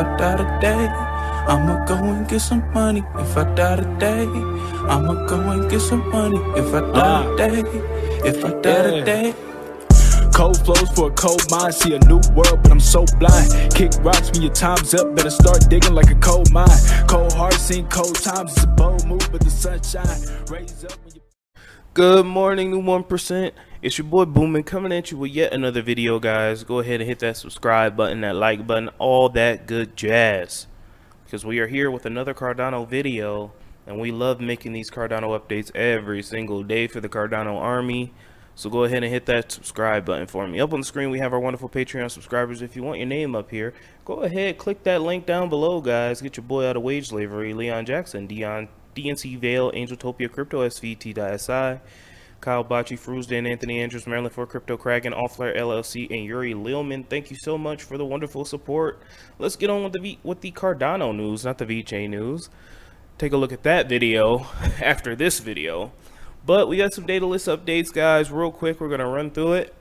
I die today, I'ma go and get some money. If I die today, I'ma go and get some money. If I die today, if I die today. Cold flows for a cold mind, see a new world, but I'm so blind. Kick rocks when your time's up, better start digging like a coal mine. Cold heart, seen cold times, it's a bold move, but the sunshine raise up when you... Good morning, new 1%. It's your boy Boomin coming at you with yet another video, guys. Go ahead and hit that subscribe button, that like button, all that good jazz. Because we are here with another Cardano video, and we love making these Cardano updates every single day for the Cardano army. So go ahead and hit that subscribe button for me. Up on the screen, we have our wonderful Patreon subscribers. If you want your name up here, go ahead, click that link down below, guys. Get your boy out of wage slavery. Leon Jackson, DNC Vale, Angeltopia, Crypto SVT.si, Kyle Bocci, Fruesden, Anthony Andrews, Maryland for Crypto Kraken, Allflare LLC, and Yuri Lilman. Thank you so much for the wonderful support. Let's get on with the Cardano news, not the Vechain news. Take a look at that video after this video. But we got some Daedalus updates, guys. Real quick, we're going to run through it.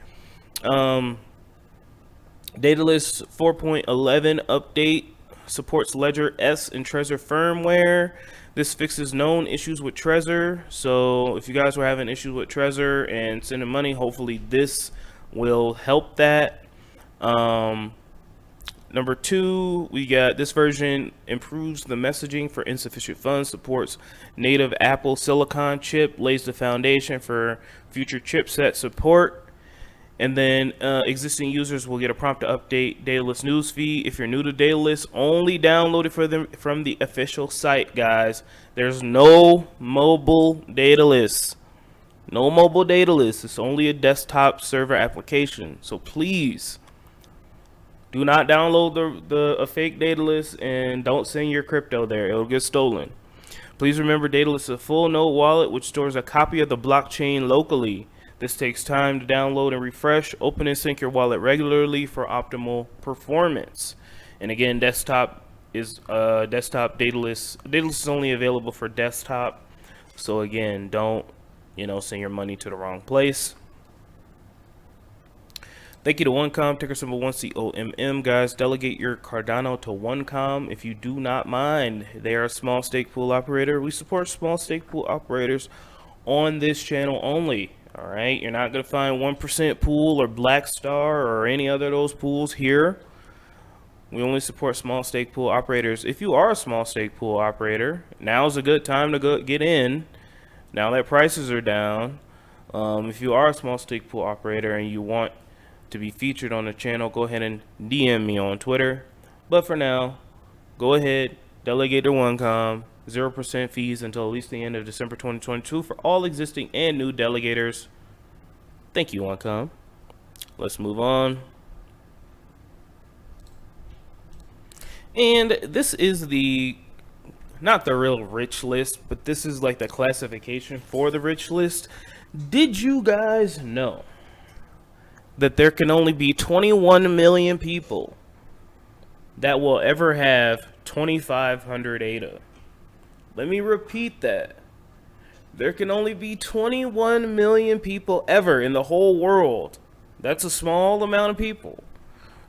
Daedalus 4.11 update supports Ledger S and Trezor firmware. This fixes known issues with Trezor. So if you guys were having issues with Trezor and sending money, hopefully this will help that. Number 2, we got this version improves the messaging for insufficient funds, supports native Apple Silicon chip, lays the foundation for future chipset support. And then existing users will get a prompt to update Daedalus newsfeed. If you're new to Daedalus, only download it from the official site, guys. There's no mobile Daedalus. No mobile Daedalus. It's only a desktop server application. So please do not download a fake Daedalus and don't send your crypto there. It'll get stolen. Please remember Daedalus is a full node wallet which stores a copy of the blockchain locally. This takes time to download and refresh. Open and sync your wallet regularly for optimal performance. And again, desktop is desktop Daedalus. Daedalus is only available for desktop. So again, don't send your money to the wrong place. Thank you to OneCom, ticker symbol 1COMM, guys. Delegate your Cardano to OneCom if you do not mind. They are a small stake pool operator. We support small stake pool operators on this channel only. All right, you're not going to find 1% pool or Black Star or any other of those pools here. We only support small stake pool operators. If you are a small stake pool operator, now's a good time to get in. Now that prices are down, if you are a small stake pool operator and you want to be featured on the channel, go ahead and DM me on Twitter. But for now, go ahead, delegate to OneCom, 0% fees until at least the end of December 2022 for all existing and new delegators. Thank you, OneCom. Let's move on. And this is not the real rich list, but this is like the classification for the rich list. Did you guys know that there can only be 21 million people that will ever have 2,500 ADA? Let me repeat that. There can only be 21 million people ever in the whole world. That's a small amount of people.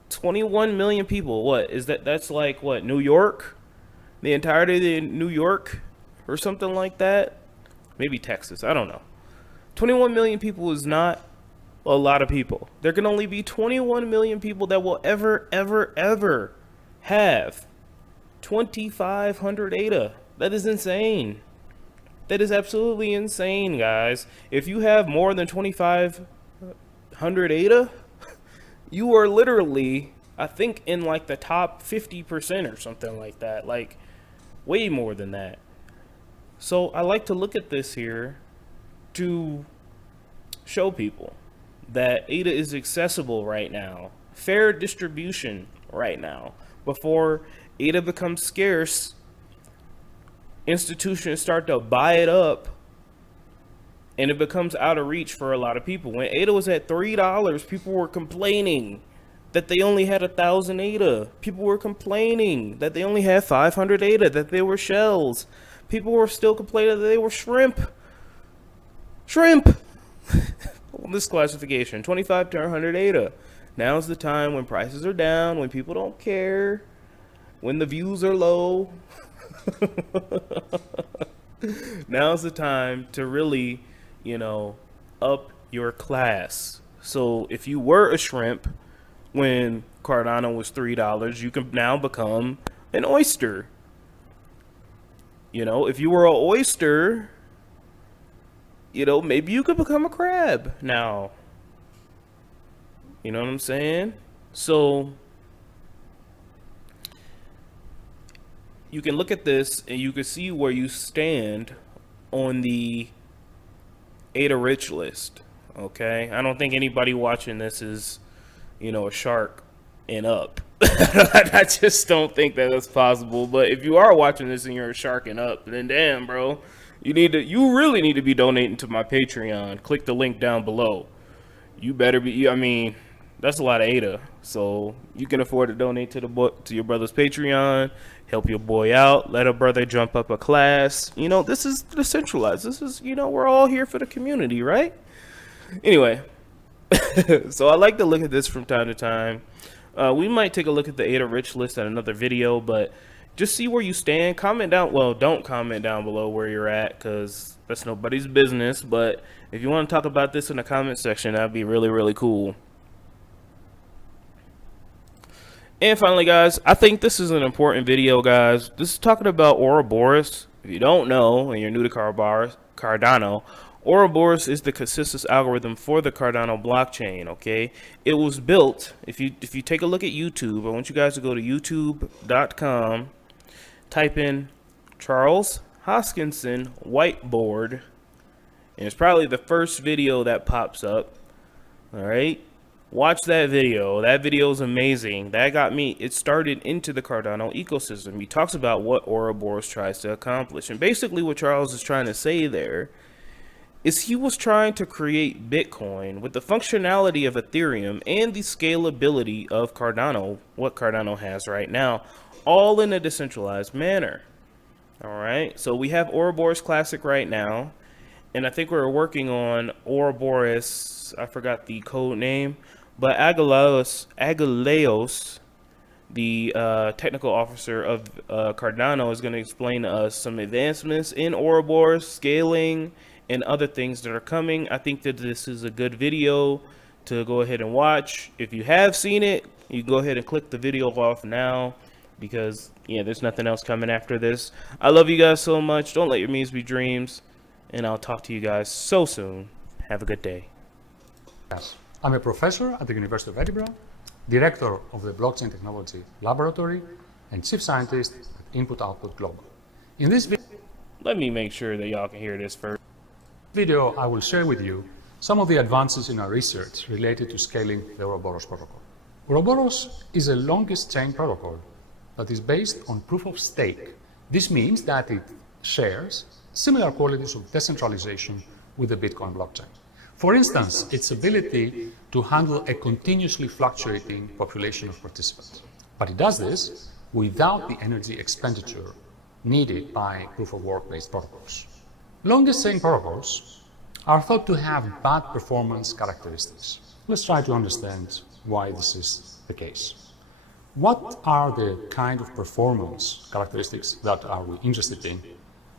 21 million people. What is that? That's like what, New York? The entirety of New York or something like that? Maybe Texas. I don't know. 21 million people is not a lot of people. There can only be 21 million people that will ever have 2,500 ADA. That is insane. That is absolutely insane, guys. If you have more than 2,500 ADA, you are literally, I think, in like the top 50% or something like that. Like way more than that. So I like to look at this here to show people that ADA is accessible right now, fair distribution right now. Before ADA becomes scarce, institutions start to buy it up and it becomes out of reach for a lot of people. When ADA was at $3, people were complaining that they only had 1,000 ADA. People were complaining that they only had 500 ADA, that they were shells. People were still complaining that they were shrimp. This classification, 25 to 100 ADA. Now's the time when prices are down, when people don't care. when the views are low, now's the time to really, up your class. So if you were a shrimp when Cardano was $3, you can now become an oyster. If you were an oyster, maybe you could become a crab now. You know what I'm saying? So you can look at this and you can see where you stand on the ADA rich list. Okay, I don't think anybody watching this is, a shark and up. I just don't think that that's possible. But if you are watching this and you're a shark and up, then damn, bro, you really need to be donating to my Patreon. Click the link down below. You better be. I mean, that's a lot of ADA, so you can afford to donate to your brother's Patreon. Help your boy out. Let a brother jump up a class. This is decentralized. This is, we're all here for the community, right? Anyway, so I like to look at this from time to time. We might take a look at the ADA rich list at another video, but just see where you stand. Comment down. Well, don't comment down below where you're at, because that's nobody's business. But if you want to talk about this in the comment section, that'd be really, really cool. And finally, guys, I think this is an important video, guys. This is talking about Ouroboros. If you don't know, and you're new to Cardano, Ouroboros is the consensus algorithm for the Cardano blockchain, okay? It was built, if you take a look at YouTube, I want you guys to go to youtube.com, type in Charles Hoskinson whiteboard, and it's probably the first video that pops up, all right? Watch that video. That video is amazing. That got me, it started into the Cardano ecosystem. He talks about what Ouroboros tries to accomplish. And basically what Charles is trying to say there is he was trying to create Bitcoin with the functionality of Ethereum and the scalability of Cardano, what Cardano has right now, all in a decentralized manner. All right. So we have Ouroboros Classic right now. And I think we're working on Ouroboros, I forgot the code name, but Agaleos, the technical officer of Cardano, is going to explain to us some advancements in Ouroboros, scaling, and other things that are coming. I think that this is a good video to go ahead and watch. If you have seen it, you go ahead and click the video off now, because, yeah, there's nothing else coming after this. I love you guys so much. Don't let your memes be dreams. And I'll talk to you guys so soon. Have a good day. Yes. I'm a professor at the University of Edinburgh, director of the Blockchain Technology Laboratory, and chief scientist at Input Output Global. In this Let me make sure that y'all can hear this first. video, I will share with you some of the advances in our research related to scaling the Ouroboros protocol. Ouroboros is the longest chain protocol that is based on proof of stake. This means that it shares similar qualities of decentralization with the Bitcoin blockchain. For instance, its ability to handle a continuously fluctuating population of participants. But it does this without the energy expenditure needed by proof-of-work-based protocols. Longest chain protocols are thought to have bad performance characteristics. Let's try to understand why this is the case. What are the kind of performance characteristics that are we interested in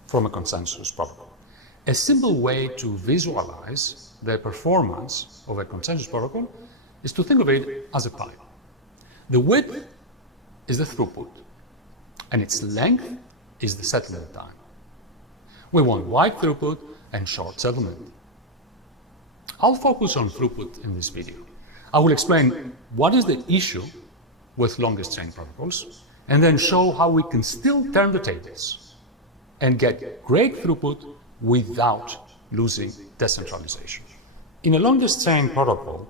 from a consensus protocol? A simple way to visualize the performance of a consensus protocol is to think of it as a pipe. The width is the throughput, and its length is the settlement time. We want wide throughput and short settlement. I'll focus on throughput in this video. I will explain what is the issue with longest chain protocols, and then show how we can still turn the tables and get great throughput without losing decentralization. In a longest chain protocol,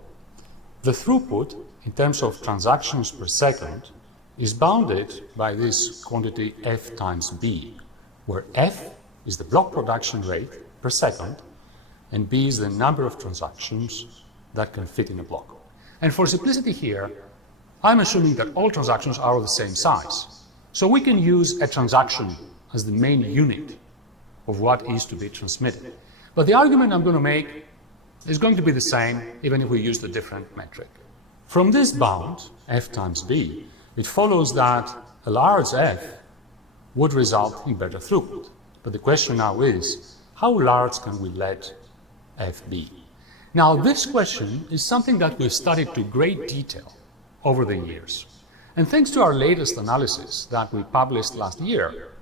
the throughput in terms of transactions per second is bounded by this quantity F times B, where F is the block production rate per second and B is the number of transactions that can fit in a block. And for simplicity here, I'm assuming that all transactions are of the same size. So we can use a transaction as the main unit of what is to be transmitted. But the argument I'm going to make is going to be the same even if we use a different metric. From this bound, F times B, it follows that a large F would result in better throughput. But the question now is, how large can we let F be? Now, this question is something that we've studied to great detail over the years. And thanks to our latest analysis that we published last year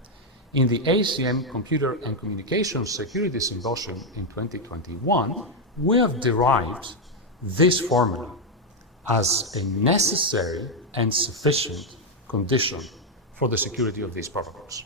in the ACM Computer and Communications Security Symposium in 2021, we have derived this formula as a necessary and sufficient condition for the security of these protocols.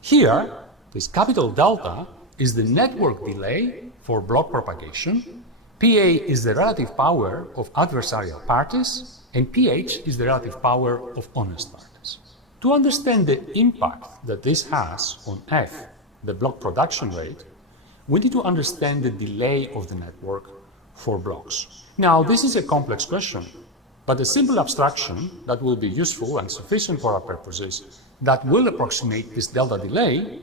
Here, this capital delta is the network delay for block propagation, PA is the relative power of adversarial parties, and pH is the relative power of honest parties. To understand the impact that this has on F, the block production rate, we need to understand the delay of the network for blocks. Now, this is a complex question, but a simple abstraction that will be useful and sufficient for our purposes that will approximate this delta delay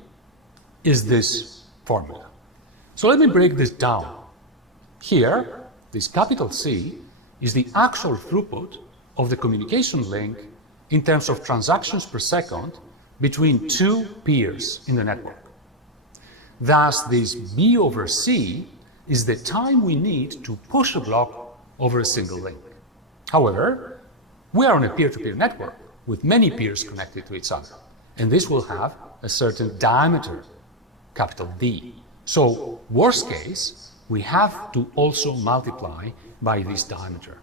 is this formula. So let me break this down. Here, this capital C is the actual throughput of the communication link in terms of transactions per second between two peers in the network. Thus, this B over C is the time we need to push a block over a single link. However, we are on a peer-to-peer network with many peers connected to each other, and this will have a certain diameter, capital D. So, worst case, we have to also multiply by this diameter.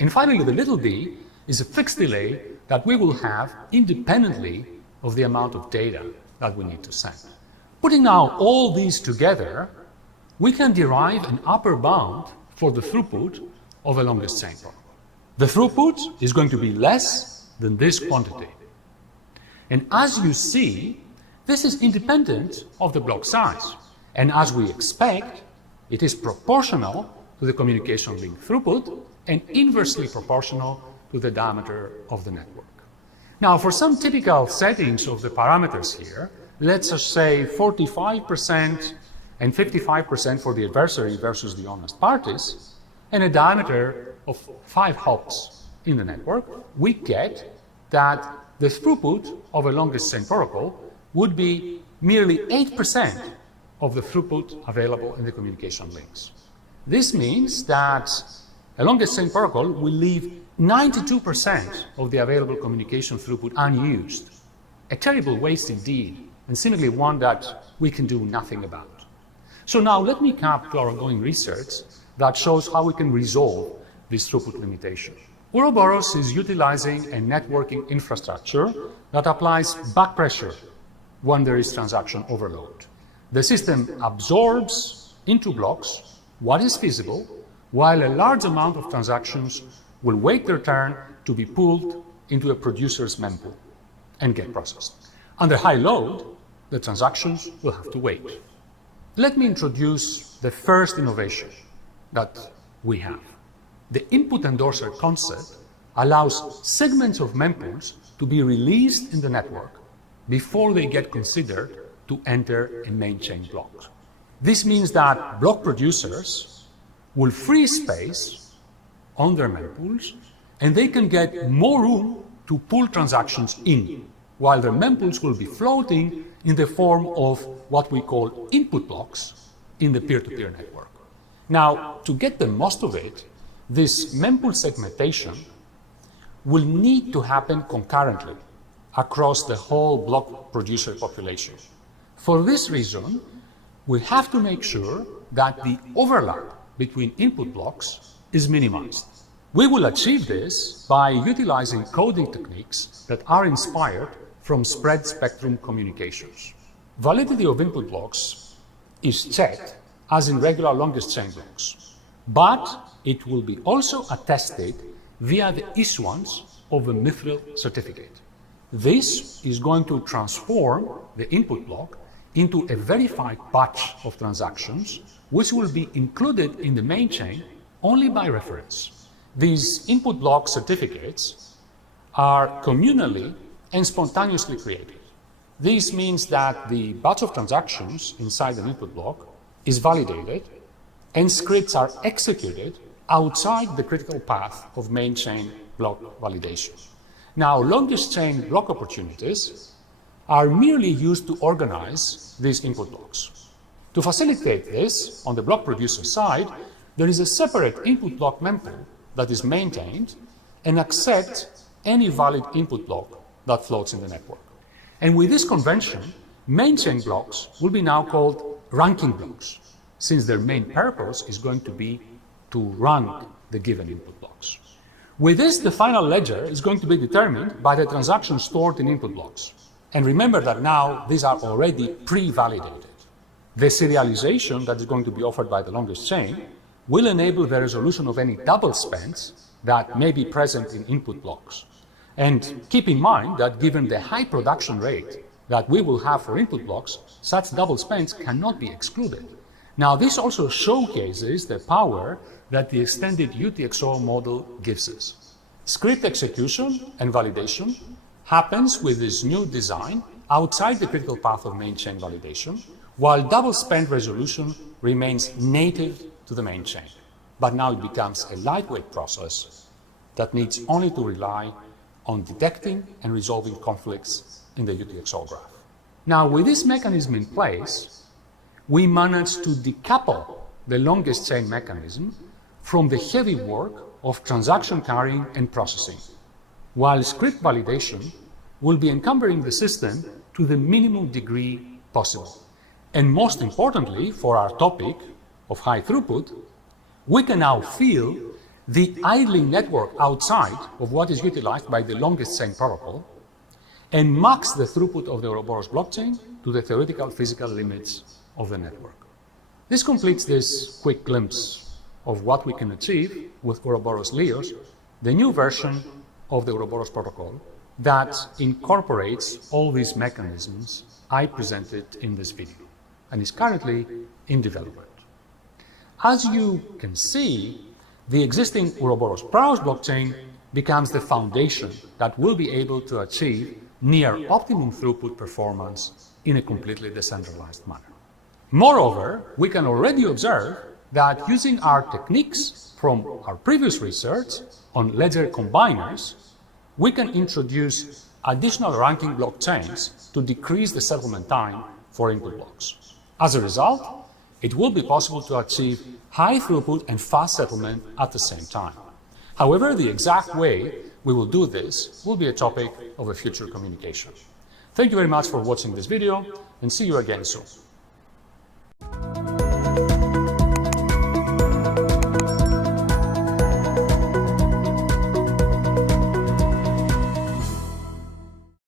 And finally, the little d is a fixed delay that we will have independently of the amount of data that we need to send. Putting now all these together, we can derive an upper bound for the throughput of a longest chain protocol. The throughput is going to be less than this quantity. And as you see, this is independent of the block size. And as we expect, it is proportional to the communication link throughput and inversely proportional to the diameter of the network. Now, for some typical settings of the parameters here, let's just say 45% and 55% for the adversary versus the honest parties, and a diameter of 5 hops in the network, we get that the throughput of a longest chain protocol would be merely 8% of the throughput available in the communication links. This means that a longest chain protocol will leave 92% of the available communication throughput unused. A terrible waste indeed, and seemingly one that we can do nothing about. So now let me come to our ongoing research that shows how we can resolve this throughput limitation. Ouroboros is utilizing a networking infrastructure that applies back pressure when there is transaction overload. The system absorbs into blocks what is feasible, while a large amount of transactions will wait their turn to be pulled into a producer's mempool and get processed. Under high load, the transactions will have to wait. Let me introduce the first innovation that we have. The input endorser concept allows segments of mempools to be released in the network before they get considered to enter a main chain block. This means that block producers will free space on their mempools, and they can get more room to pull transactions in, while their mempools will be floating in the form of what we call input blocks in the peer-to-peer network. Now, to get the most of it, this mempool segmentation will need to happen concurrently across the whole block producer population. For this reason, we have to make sure that the overlap between input blocks is minimized. We will achieve this by utilizing coding techniques that are inspired from spread spectrum communications. Validity of input blocks is checked as in regular longest chain blocks, but it will be also attested via the issuance of a mithril certificate. This is going to transform the input block into a verified batch of transactions, which will be included in the main chain only by reference. These input block certificates are communally and spontaneously created. This means that the batch of transactions inside an input block is validated and scripts are executed outside the critical path of main chain block validation. Now, longest chain block opportunities are merely used to organize these input blocks. To facilitate this, on the block producer side, there is a separate input block mempool that is maintained and accepts any valid input block that floats in the network. And with this convention, main chain blocks will be now called ranking blocks, since their main purpose is going to be to rank the given input blocks. With this, the final ledger is going to be determined by the transactions stored in input blocks. And remember that now these are already pre-validated. The serialization that is going to be offered by the longest chain will enable the resolution of any double spends that may be present in input blocks. And keep in mind that given the high production rate that we will have for input blocks, such double spends cannot be excluded. Now, this also showcases the power that the extended UTXO model gives us. Script execution and validation happens with this new design outside the critical path of main chain validation, while double spend resolution remains native to the main chain. But now it becomes a lightweight process that needs only to rely on detecting and resolving conflicts in the UTXO graph. Now, with this mechanism in place, we managed to decouple the longest chain mechanism from the heavy work of transaction carrying and processing, while script validation will be encumbering the system to the minimum degree possible. And most importantly, for our topic of high throughput, we can now feel the idling network outside of what is utilized by the longest chain protocol and max the throughput of the Ouroboros blockchain to the theoretical physical limits of the network. This completes this quick glimpse of what we can achieve with Ouroboros Leos, the new version of the Ouroboros protocol that incorporates all these mechanisms I presented in this video and is currently in development. As you can see, the existing Ouroboros Praos blockchain becomes the foundation that will be able to achieve near optimum throughput performance in a completely decentralized manner. Moreover, we can already observe that using our techniques from our previous research on ledger combiners, we can introduce additional ranking blockchains to decrease the settlement time for input blocks. As a result, it will be possible to achieve high throughput and fast settlement at the same time. However, the exact way we will do this will be a topic of a future communication. Thank you very much for watching this video, and see you again soon.